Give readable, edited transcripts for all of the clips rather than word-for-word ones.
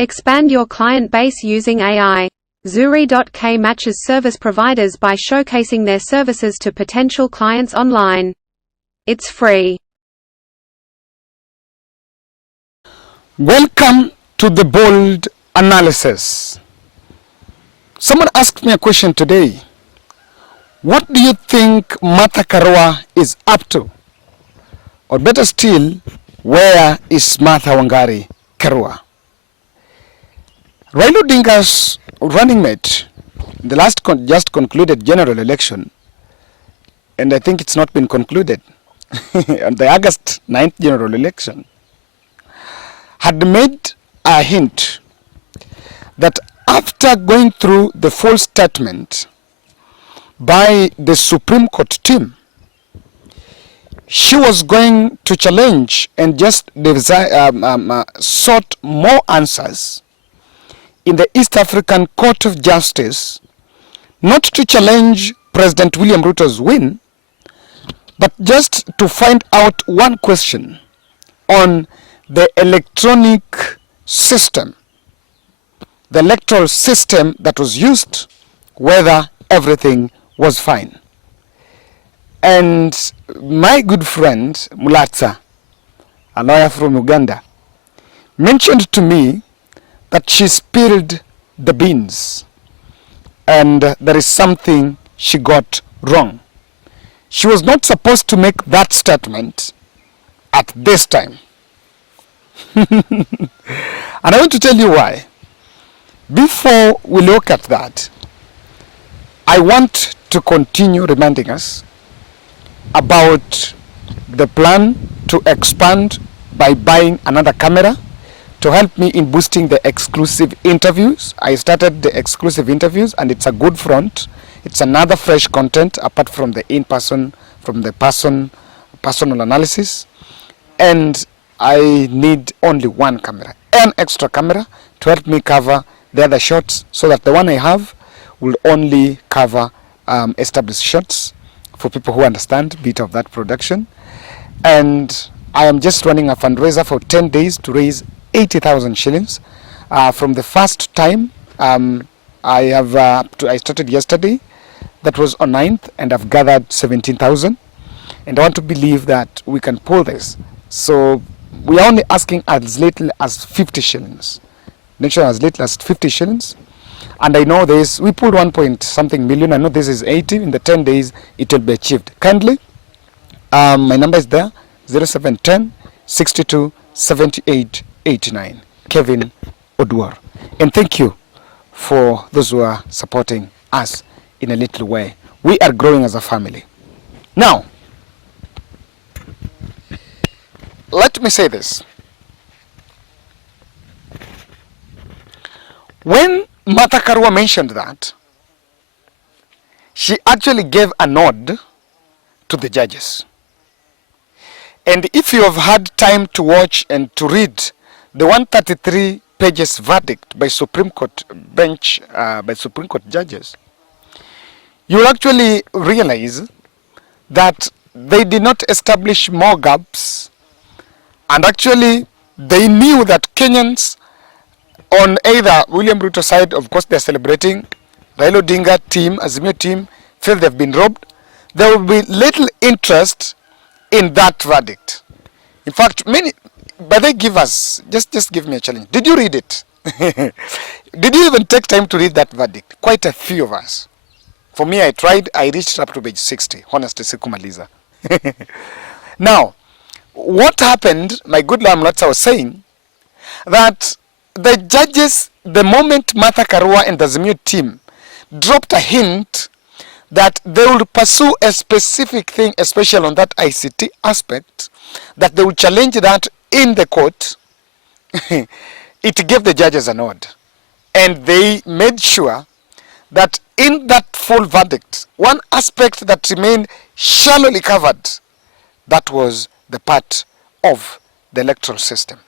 Expand your client base using AI. Zuri.k matches service providers by showcasing their services to potential clients online. It's free. Welcome to the Bold Analysis. Someone asked me a question today. What do you think Martha Karua is up to? Or better still, where is Martha Wangari Karua? Raila Odinga's running mate in the last just concluded general election, and I think it's not been concluded, on the August 9th general election, had made a hint that after going through the full statement by the Supreme Court team, she was going to challenge and just sought more answers in the East African Court of Justice, not to challenge President William Ruto's win, but just to find out one question on the electronic system, the electoral system that was used, whether everything was fine. And my good friend, Mulatsa, a lawyer from Uganda, mentioned to me that she spilled the beans and there is something she got wrong. She was not supposed to make that statement at this time. And I want to tell you why. Before we look at that, I want to continue reminding us about the plan to expand by buying another camera to help me in boosting the exclusive interviews. I started the exclusive interviews and it's a good front. It's another fresh content apart from the in-person, from the personal analysis. And I need only one camera, an extra camera, to help me cover the other shots, so that the one I have will only cover established shots for people who understand a bit of that production. And I am just running a fundraiser for 10 days to raise 80,000 shillings. From the first time, I started yesterday, that was on 9th, and I've gathered 17,000. And I want to believe that we can pull this. So we are only asking as little as 50 shillings. Nature as little as 50 shillings. And I know this, we pulled 1 point something million. I know this is 80. In the 10 days, it will be achieved. Kindly, my number is there, 0710 62 78 89. Kevin Oduor. And thank you for those who are supporting us in a little way. We are growing as a family. Now, let me say this. When Martha Karua mentioned that, she actually gave a nod to the judges. And if you have had time to watch and to read the 133 pages verdict by Supreme Court bench, by Supreme Court judges, you will actually realize that they did not establish more gaps. And actually, they knew that Kenyans on either William Ruto's side, of course, they're celebrating, Raila Odinga team, Azimio team, feel they've been robbed. There will be little interest in that verdict. In fact, many, but they give us, just give me a challenge. Did you read it? Did you even take time to read that verdict? Quite a few of us. For me, I tried, I reached up to page 60, honestly, sikumaliza. Now, what happened, my good Lam Lotsa was saying, that the judges, the moment Martha Karua and the Azimio team dropped a hint that they will pursue a specific thing, especially on that ICT aspect, that they will challenge that in the court, it gave the judges a nod. And they made sure that in that full verdict, one aspect that remained shallowly covered, that was the part of the electoral system,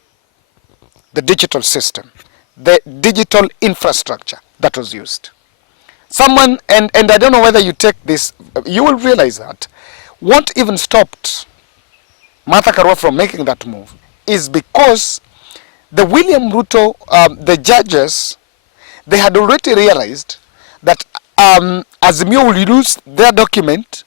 the digital system, the digital infrastructure that was used. Someone, and I don't know whether you take this, you will realize that what even stopped Martha Karua from making that move is because the William Ruto, the judges, they had already realized that Azimio will use their document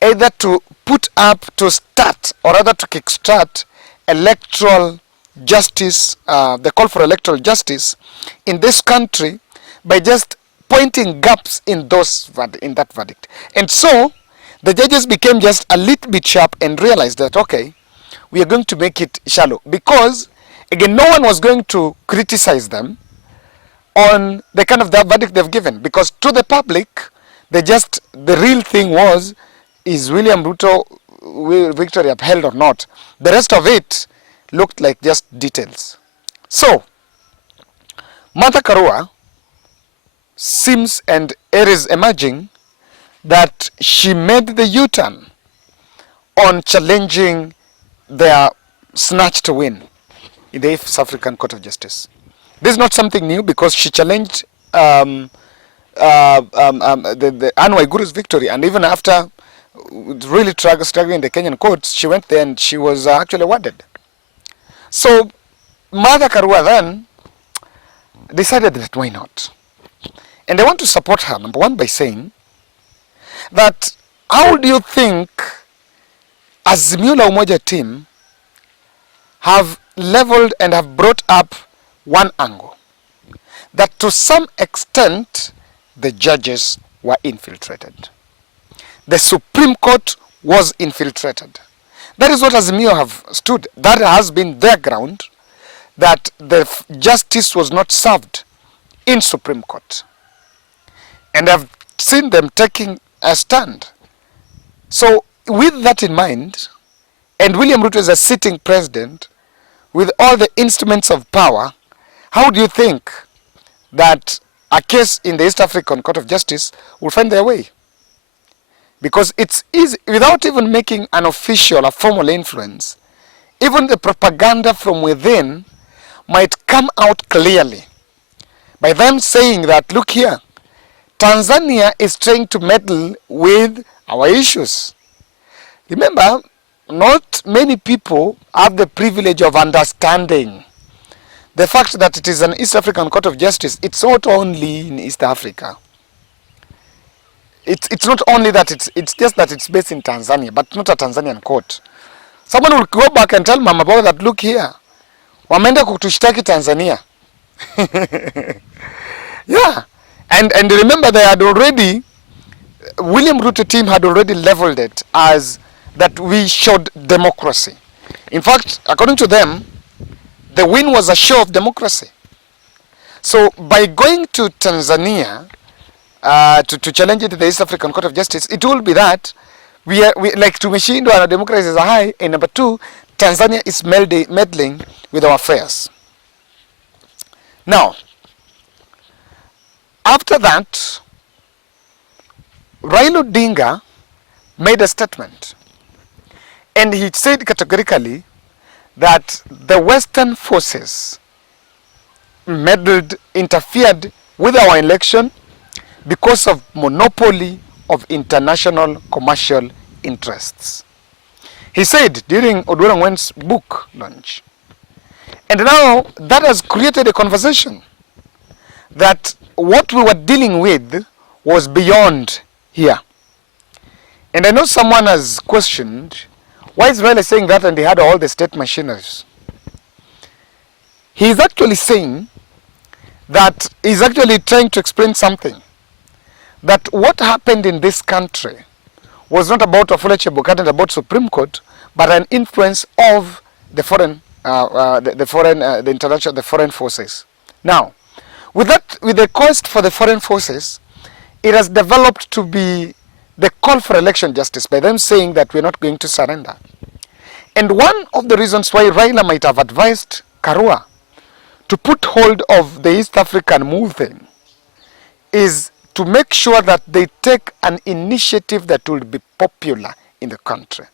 either to put up, to start, or rather to kickstart electoral justice, the call for electoral justice in this country by just pointing gaps in that verdict. And so the judges became just a little bit sharp and realized that, okay, we are going to make it shallow, because again, no one was going to criticize them on the kind of the verdict they've given, because to the public, the real thing was, is William Ruto victory upheld or not? The rest of it looked like just details. So Martha Karua seems, and it is emerging, that she made the U-turn on challenging their snatched win in the East African Court of Justice. This is not something new, because she challenged the Anne Waiguru's victory, and even after really struggling in the Kenyan courts, she went there and she was actually awarded. So Martha Karua then decided that why not? And I want to support her, number one, by saying that how do you think Azimio la Umoja team have leveled and have brought up one angle, that to some extent the judges were infiltrated. The Supreme Court was infiltrated. That is what Azimio have stood. That has been their ground, that the justice was not served in Supreme Court. And I've seen them taking a stand. So with that in mind, and William Ruto is a sitting president with all the instruments of power, how do you think that a case in the East African Court of Justice will find their way? Because it's easy, without even making an official, a formal influence, even the propaganda from within might come out clearly by them saying that, look here, Tanzania is trying to meddle with our issues. Remember, not many people have the privilege of understanding the fact that it is an East African Court of Justice. It's not only in East Africa. It's not only that, it's just that it's based in Tanzania, but not a Tanzanian court. Someone will go back and tell Mama Boy that, look here, wameenda kutushtaki Tanzania. Yeah. And remember, they had already, William Ruto team had already leveled it as that we showed democracy. In fact, according to them, the win was a show of democracy. So by going to Tanzania to challenge it to the East African Court of Justice, it will be that we like tumeshindwa na democracy is high, and number two, Tanzania is meddling with our affairs. Now, after that, Raila Odinga made a statement, and he said categorically that the Western forces meddled, interfered with our election because of monopoly of international commercial interests. He said during Oduor's book launch. And now that has created a conversation that what we were dealing with was beyond here. And I know someone has questioned, why is Raila saying that and he had all the state machineries? He is actually saying that he's actually trying to explain something. That what happened in this country was not about Wafula Chebukati and about Supreme Court, but an influence of the foreign forces. Now, with the cost for the foreign forces, it has developed to be the call for election justice by them saying that we're not going to surrender. And one of the reasons why Raila might have advised Karua to put hold of the East African move thing is to make sure that they take an initiative that will be popular in the country.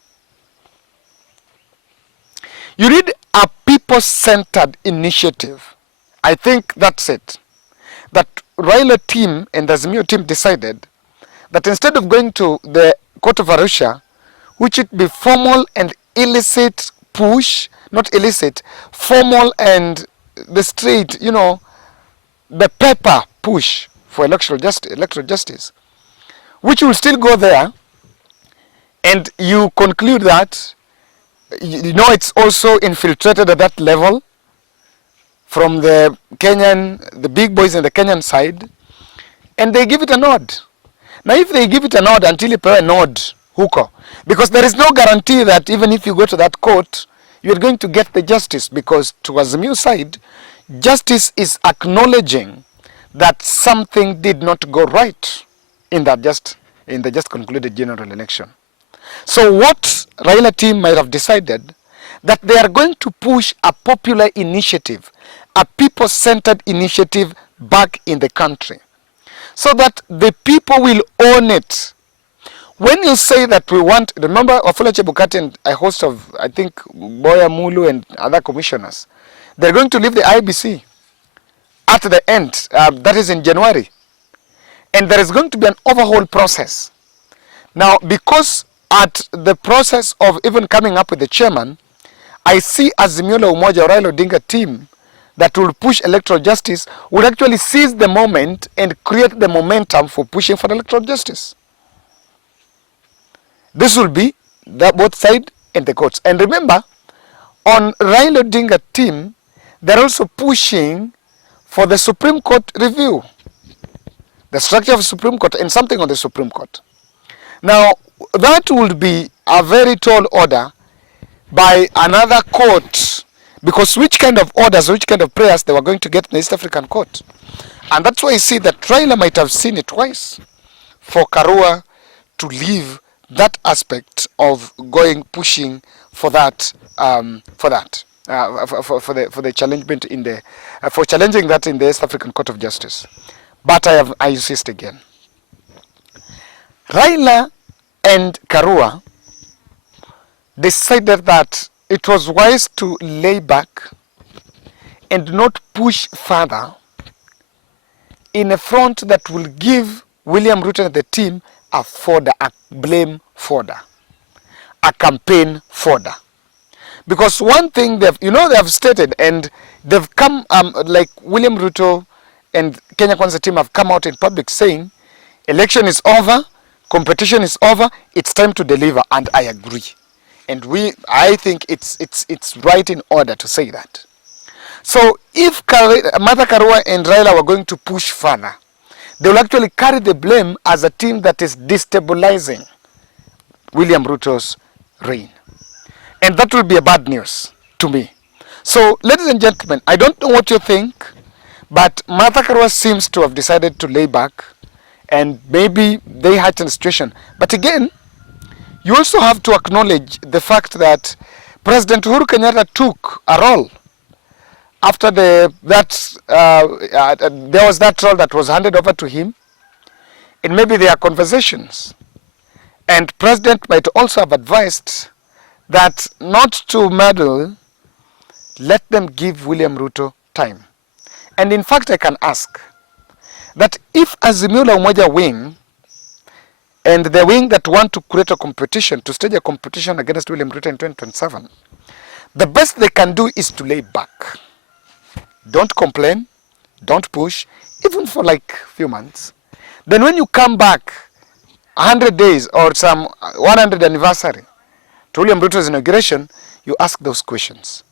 You need a people-centered initiative. I think that's it. That Raila team and the Azimio team decided that instead of going to the court of Arusha, which it be formal and illicit push, not illicit, formal and the straight, the paper push for electoral justice, which will still go there, and you conclude that, it's also infiltrated at that level from the big boys on the Kenyan side, and they give it a nod. Now, if they give it a nod until you pay a nod, huko, because there is no guarantee that even if you go to that court, you are going to get the justice, because to Azimio's side, justice is acknowledging that something did not go right in the just concluded general election. So what Raila team might have decided, that they are going to push a popular initiative, a people-centered initiative back in the country, so that the people will own it. When you say that we want, remember Wafula Chebukati and a host of, I think, Boya Mulu and other commissioners, they're going to leave the IBC at the end, that is in January. And there is going to be an overhaul process. Now, because at the process of even coming up with the chairman, I see Azimio la Umoja Raila Odinga team that will push electoral justice would actually seize the moment and create the momentum for pushing for electoral justice. This will be both side and the courts. And remember, on Raila Odinga team, they're also pushing for the Supreme Court review, the structure of the Supreme Court and something on the Supreme Court. Now, that would be a very tall order by another court, because which kind of orders, which kind of prayers they were going to get in the East African court. And that's why I see that Raila might have seen it twice for Karua to leave that aspect of pushing for that, for the challengement for challenging that in the East African Court of Justice. But I insist again. Raila and Karua decided that it was wise to lay back and not push further in a front that will give William Ruto and the team a blame fodder, a campaign fodder. Because one thing they have stated, and they've come, like William Ruto and Kenya Kwanza team have come out in public saying, election is over, competition is over, it's time to deliver, and I agree. And I think it's right in order to say that. So if Martha Karua and Raila were going to push further, they will actually carry the blame as a team that is destabilizing William Ruto's reign. And that will be a bad news to me. So, ladies and gentlemen, I don't know what you think, but Martha Karua seems to have decided to lay back, and maybe they had a situation. But again, you also have to acknowledge the fact that President Uhuru Kenyatta took a role after there was that role that was handed over to him, and maybe there are conversations. And President might also have advised that not to meddle, let them give William Ruto time. And in fact, I can ask that if Azimio la Umoja wing, and the wing that want to create a competition, to stage a competition against William Ruto in 2027, the best they can do is to lay back. Don't complain, don't push, even for like a few months. Then when you come back 100 days or some 100th anniversary to William Ruto's inauguration, you ask those questions,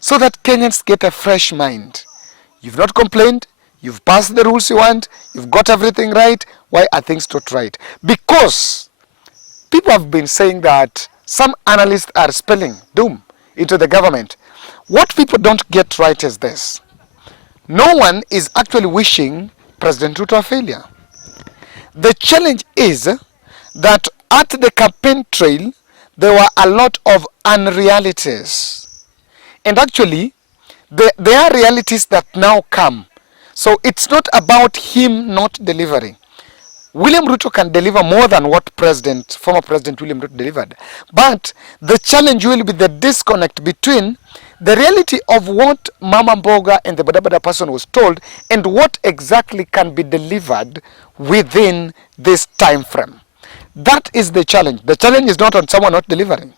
so that Kenyans get a fresh mind. You've not complained, you've passed the rules you want, you've got everything right. Why are things not right? Because people have been saying that some analysts are spelling doom into the government. What people don't get right is this: no one is actually wishing President Ruto a failure. The challenge is that at the campaign trail, there were a lot of unrealities. And actually, there are realities that now come. So it's not about him not delivering. William Ruto can deliver more than what former President William Ruto delivered. But the challenge will be the disconnect between the reality of what Mama Mboga and the Badabada person was told and what exactly can be delivered within this time frame. That is the challenge. The challenge is not on someone not delivering.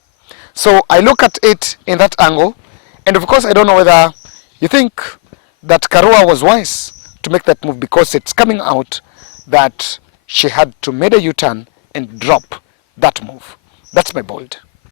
So I look at it in that angle, and of course I don't know whether you think that Karua was wise to make that move, because it's coming out that she had to make a U-turn and drop that move. That's my bold.